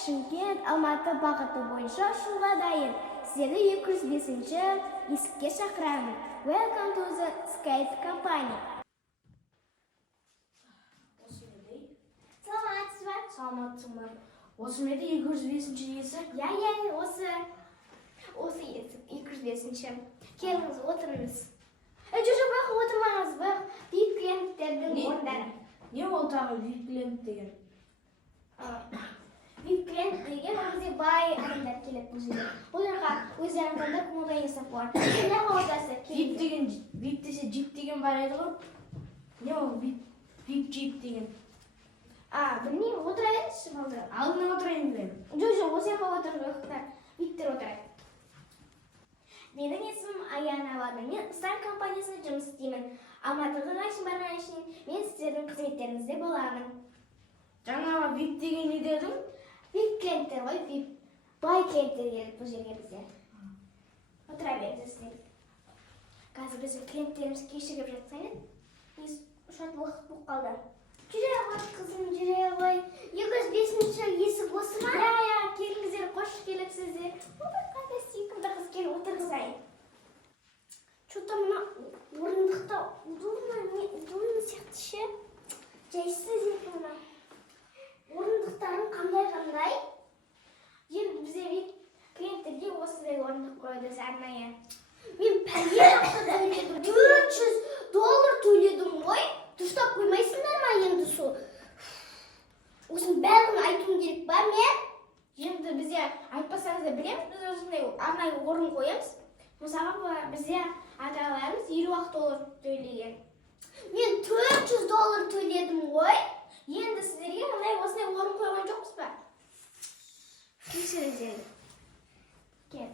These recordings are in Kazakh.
Chimkent Almaty bag'ati bo'yicha ushbuga dayir. Sizlarni 205-eshikka chaqiraman. Welcome to the Skate Company. Salamatçılar. Осы меді 205-ші есік? Ya, осы есік 205-ші. Келіңіз, отырыңыз. Жоқ, бақ, отырмаңыз, бақ. VIP клиенттердің орындары. Не ол тағы VIP клиент деген? VIP клиент деген өзі бай адамдар келеді бұл жерге. Оларға өздерінің таңдап мода жасап болады. Не қоғдасы? VIP десе Jeep деген бар еді ғой? Не ол VIP Jeep деген? Білмеймін, отырайыншы болды. Алдына отырайын білемін. Жоқ, осы жаққа отырғықтар. VIPтер отырайды. Менің есімім Аяна Вады. Мен Стар компаниясында жұмыс істеймін. Алматыға қашын барған үшін мен сіздердің қызметтеріңізде боламын. Жаңағы VIP деген не дедің? VIP клиенттер ғой, VIP. Бай клиенттер келді бұл жерге бізде. Отыра беріңіздер. Қазір біздің клиенттеріміз кешігіп жатса еді. Біз ұшат уақыт болып қалды. Жүре ғой, қызым, жүре ғой. 205-ші есік осы ма? Я, келіңіздер, қош келіпсіздер. Қандай сүйкімді қыз келіп отырғызайын. Что-то мына орындықта удобно сияқты ше. Жайсыз екен мына. Орындықтарын қандай? Енді бізде клиенттерге осындай орындық қойды арнайы. Мен пәле ақша төледім. $400 төледім ғой. Дұрыстап қоймайсыңдар ма енді сол? Осының бәрін айтуым керек ба мен? Енді бізде айтпасаңыз да білеміз, біз осындай арнайы орын қоямыз. Мысалға бізде ата-аналарымыз $50 төлеген. Мен $400 төледім ғой. Енді сіздерге осындай орын қойған жоқпыз ба? Кешіріңіздер. Кел.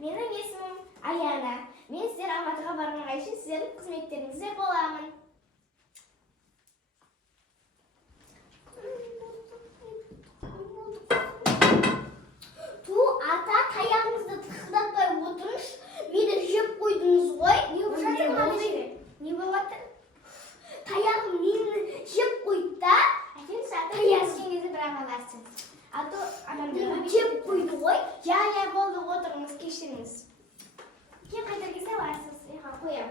Менің есімім Аяна. Мен сіздер Алматыға барғанға үшін сіздердің қызметтеріңізде боламын. Ата, таяғыңызды тықылдатпай отырыңыз. Мені жеп қойдыңыз ғой. Не болып жатыр? Таяғым мені жеп қойды да. Әкеңіз таяқ жеңізді бірақ аларсың. Аты адамдарға жеп қойды ғой. Я, болды, отырыңыз, кешіріңіз. Кен қайтар келсе аларсыз. Қоям.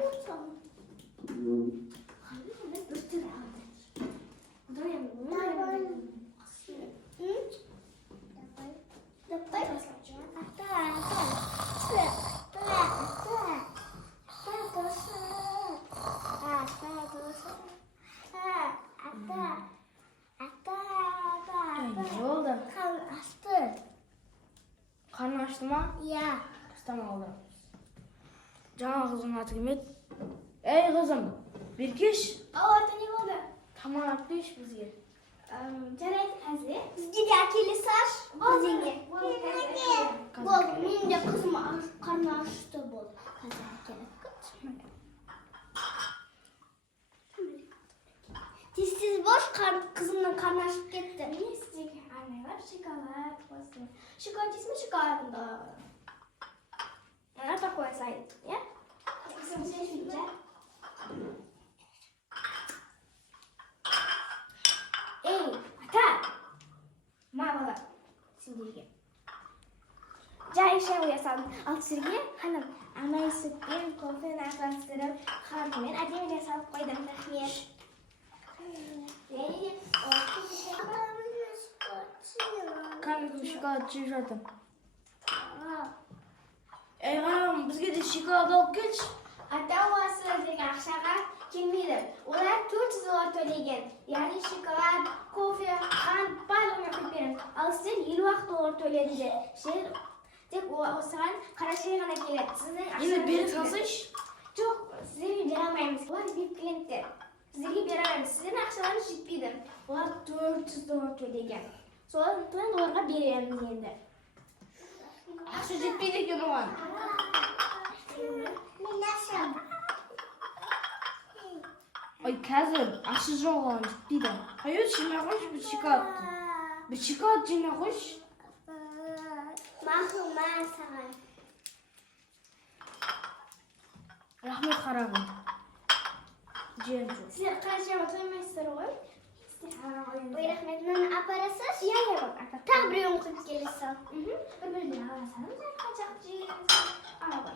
Қарны ашты ма? Иә. Ұстамалды. Жаңа қызым аты кім еді? Ей қызым, Беркеш. Ата не болды? Тамақ алып келші бізге. Жарайды қазір. Бізге де әкеле саш. Болды, менің де қызым қарны ашты болды. Қазір әкеле. Тез бош қызымның қарны ашып кетті. Міне сіздерге арнайлар шоколад қосты. Шоколад дейсің, шоколадында. Она такое сайт, я? Эй, ата! Мама, сендерге. Жай шай ұясалдым. Ал сіздерге, ханым, анай сүтпен, кофені араластырып, қанымен әдемі жасалып қойдым. Рахмет. Кәдімгі шоколад жеп жатыр. Ей ғанам, бізге де шоколад алып келші. Ата осы деген ақшаға келмейді. Олар $400 төлеген. Яғни шоколад, кофе, қант, барлығын құйып береміз. Ал сіздер $50 төледіңдер. Тек осыған қара шай ғана келеді. Енді бере салсайшы. Жоқ, сіздерге бере алмаймыз. Олар VIP клиенттер. Сіздерге бере алмаймыз. Сіздердің ақшаларыңыз жетпейді. Олар $400 төлеген. Сондықтан оларға береміз енді. Ақша жетпейді екен оған. Ой, қазір ашы жоқ оған жетпейді. Қайыр жемей қойшы бір шоколадты. Бір шоколад жемей қойшы. Мақұл саған. Рахмет қарағым. Жем жоқ. Сіздер қаншама тоймайсыздар ғой? Ой, рахмет. Мені апарасыз? Iya bak. Tam bir yumruk gelirse. Bir alasana. Kaçakçı. Araba.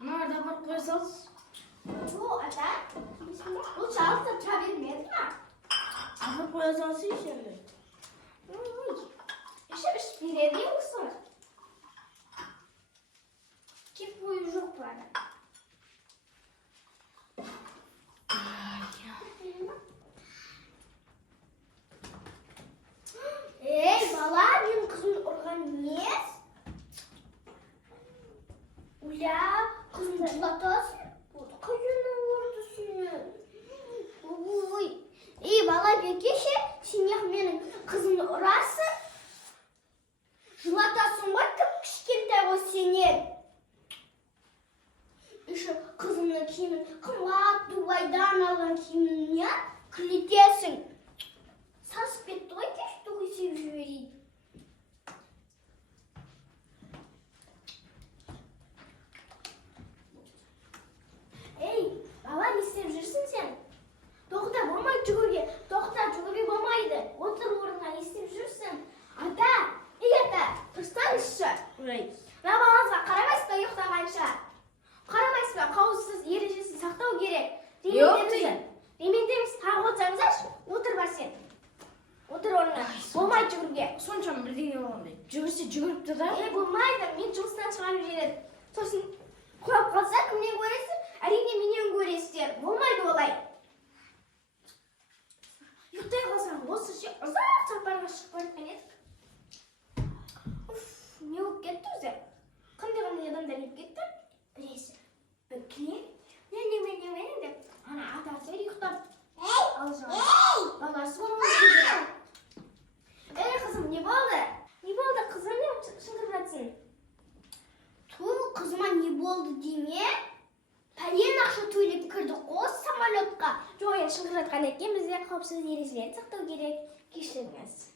Nerede bir koysanız? Bu ata. Bismillah. Bu çalsa çabilmez mi? Abi koysanız şimdi. İşte bir ediyor musun? Ki bu yok böyle. Bala benim kızım organiz. Ula kızım çikolatası. Bu kızının ortasını. Uy. Bala bir kişi şimdi benim kızımın orası. Çikolatası var kıpkışkirde o senin. İşte kızımın kimin kıvat Dubai'dan alan kimin ya? Klitesin. Saspettoyte что вы себе baba ne isteyeceksin sen? Doktor olmay cügürge. Doktor cügürge olmaydı. Otur oruna ne isteyeceksin? Ata, ata, turstan işe. Babanızga karamaysa yo'qlagancha. Karamaysa qavuzsiz, erejesiz saqtov kerak. Demendemiz tag'otsangizlar, o'tir barsen. Otur orna. Olmay cügürge. Sonçam birden oldu. Cügürse cügürüp da. Bo'lmaydi. Men жұмыстан chiqarib jiberadim. So'sin qulab qolsa kimni ko'rasiz? Әрине mendan ko'rasizlar. Bo'lmaydi olay. Yuqtay qolsam, o'sha uzoq safarga chiqib ketgan edi. Ne bo'lib ketdi o'zi? Qanday odamlar yeb ketdi? Bilasiz. Bir klient. Ne deb. Ana atasi yuqtab. Aljon. Balasi bor. Kızım ne oldu? Ne oldu kızım ne çıldırırsın? Kızıma ne oldu demeye? Payın akşam tüylep kırdık o samolotka. Joya çıldırtkan etken bizde kapsız erişleri saqtau gerek kişilerimiz.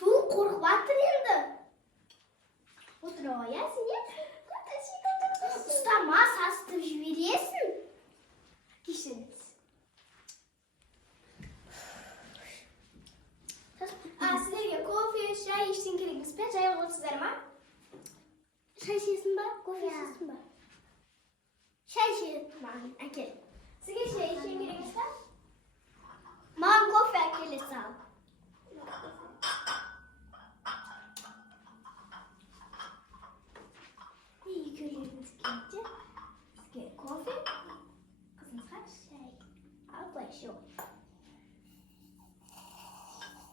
Korkup attır endi. Otur ya sen ya. Ustama sastırıp jiberiyorsun. Kişilerimiz. Sizlerge kofe, çay içsin gerekmiz. Ben çay alalım sizlerime. Çay içesin mi? Kofe içesin mi? Çay içesin mi? Akil. Sizge çay içsin gerekmiz mi? Man kofe akil sağ. İyi görüyorsunuz gelince. Sizge kofe. Kızınızga çay. Al başı yok.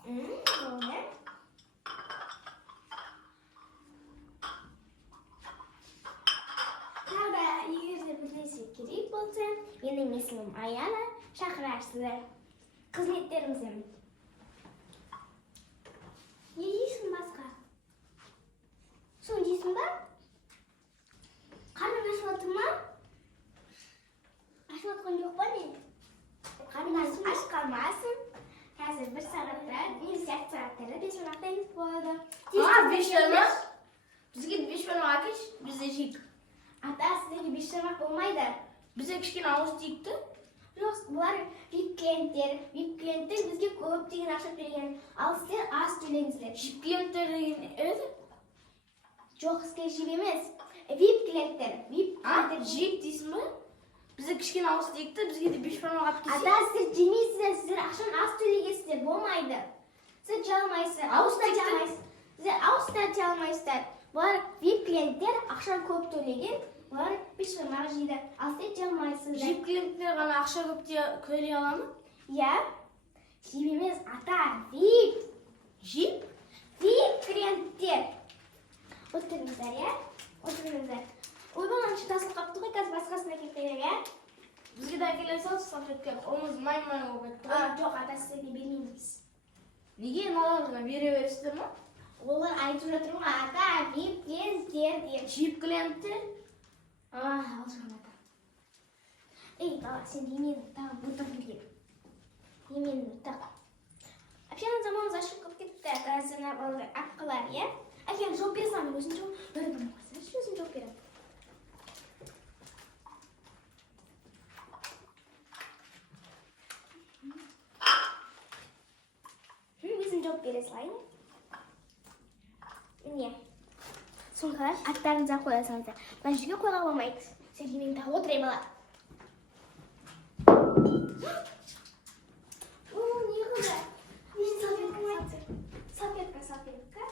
Böyle. Tağda yüzde bilmesi gerek olsa, benim ismim Ayana, şakrarsızlar. Hizmetlerimizin. Ne diyorsun başka? Son diyorsun bak. Karnın aşmadın mı? Aşmadın yok bana. Karnın aç kalmasın. Hazır bir saatler, 28 saatleri 5 minutdayız bu arada. 5 minut. Bizga 5 minut akish, biz eshik. Ata sizlarga 5 minut bo'lmaydi. Bize kichkina og'iz tegdi. Yo'q, bular VIP klientlar bizga ko'pchilik narsa bergan. Al sizlar az to'laysizlar. Jip klientlar degan edi. Yo'q, sizga jip emas. VIP klientlar. Jip deysizmi? Bize kichkina og'iz tegdi, bizga 5 minut olib kelsa. Ata sizlar jimiysizlar, sizlar akşam az to'laysizlar, bo'lmaydi. Siz chalmaysiz, avsta chalmaysiz. Sizlar avsta chalmaysizlar. Bular VIP klientlar akşam ko'p to'lagan. Bular 5 minut yeydi. Avsta chalmaysizlar. Jip klientlar qana ақша көп deya ko'ylay oladimi? Ya, jibimiz ata VIP. Jip? VIP klientlar. O'tiringizlar ya. O'tiringizlar. Uybolan chidasini qapti qo'y, gaz boshqasini keltirgan. Bizga da kelsa so'rayotgan. O'miz mayman bo'lib ketdi. Yo'q, ata sizga bermaymiz. Nega nollarga beraverasizlarmi? Ular aytib turibdi, ata VIP klientlar deb. Jip klientlar? Alışkan ata. Baba sen yemeğini tamam burada bileyim. Yemeğini tak. Вообще zaman zaşık kapıp gitti. Gazına bağlı akıllar ya. Akşam çok bir zaman gözün çok böyle bir masaj. Gözün çok bir. Bizim жауап бере салайын. Міне. Соңғы аттарыңызға қоя салыңыздар. Мына жерге қойға болмайды. Сергеймен тағы отырай бала. О, не қылды? Салфетка.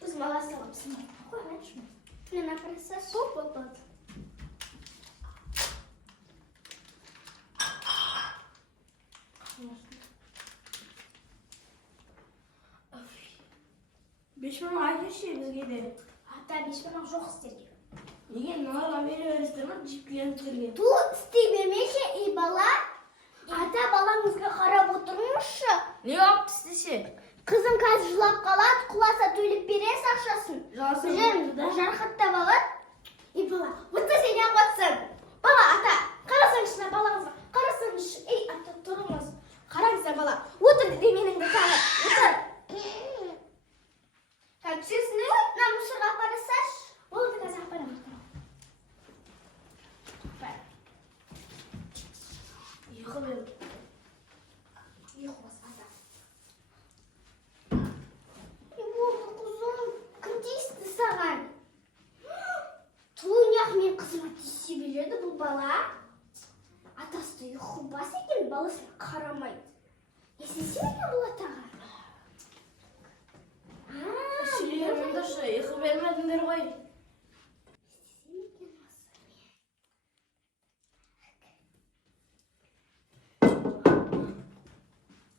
Біз мала саламыз. Қойғаншы ма? Мені апарса соп болады. Beş мың айтшы бізге де. Ата 5.000 жоқ істерге. Неге мыналарға бере бересіздер ма клиенттерге? Ту істей бермеші, ей бала. Ата балаңызға қарап отырыңызшы. Не алып істесе? Қызым қазір жылап қалады, құласа төлеп бересіз ақшасын. Жарақаттап алады. Ей бала, отта сен ағатсың. Бала, ата, қарасаңызшы балаңызға. Қарасаңызшы. Ей, ата, тұрыңыз. Қараңыздар бала. Отыр деді меніңді тағы. Отыр. Кәпсесіне мына мұсырға апарасаш. Болды қазір апарамын. Екі бер. Екі бас ата. Болды құзым, кім тиісті саған? Тұлынақ мен қызыма тиісе береді бұл бала. Атасы ұйқы бас екен, баласына қарамайды. Есінсе ме бұл атаға? Сөйлегенімдерші, екі бермедіңдер ғой.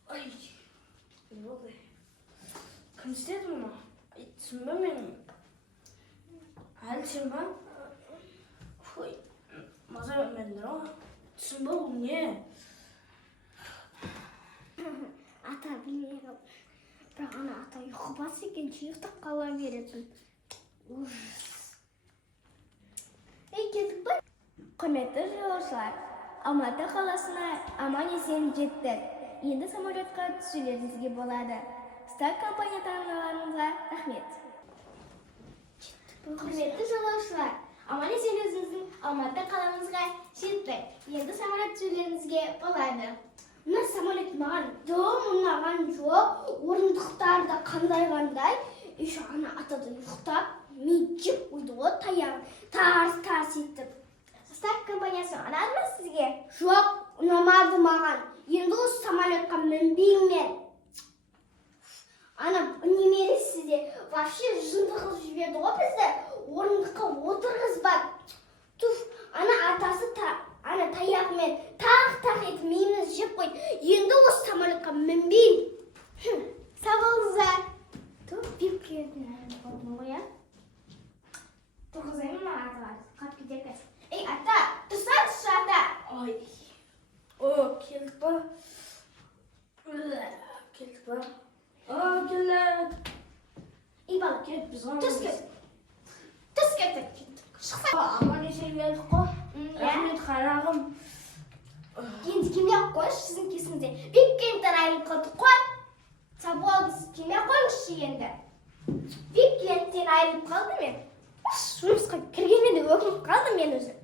Ай, не болды? Кім істеді мұны? Түсінбе мен. Әлі сен ба? Фуй, маза бермедіңдер ғой. Түсінбе бұл не? Ата білмейді. Бірақ ана ата ұйқы бас екен, ұйықтап қала беретін. Ужас. Ей, кеттік ба? Құрметті жолаушылар, Алматы қаласына аман-есен жеттік. Енді самолетқа түсулеріңізге болады. Стар компания таңдауларыңызға рахмет. Құрметті жолаушылар, аман-есен өзіңіздің Алматы қаламызға жеттік. Енді самолет түсулеріңізге болады. Мына самолет маған дым ұнаған жоқ, орындықтары да қандай. Еще ана атады ұйықтап, мен жеп қойды ғой таяғын, тарс етіп. Стар компаниясы ұнады ма сізге? Жоқ, ұнамады маған. Енді осы самолетқа мінбеймін мен. Ана немересі де вообще жынды қылып жіберді ғой бізді, орындыққа отырғызбады. Туф, ана атасы ана таяғымен тақ етіп мені жеп қойды. Енді осы самолетқа мінбеймін. Сау болыңыздар. Туф, беп келетін әлі қалдым ғой, а? Тұрғызаймын ма атаға? Қап кетеркіз. Ей, ата, тұрсаңызшы ата. Ай. О, келдік ба? Келдік ба? О, келдік. Ей, бала, Келдік біз ғана. түс кеттік. Шықса. Аман-есен келдік қой. Рахмет қарағым. Енді келмей-ақ қойыңызшы сіздің кесіңізде. Бек клиенттен айырылып қалдық қой. Сау болыңыз, келмей-ақ қойыңызшы енді. Бек клиенттен айырылып қалды мен. Жұмысқа кіргенмен де өкініп қалдым мен өзім.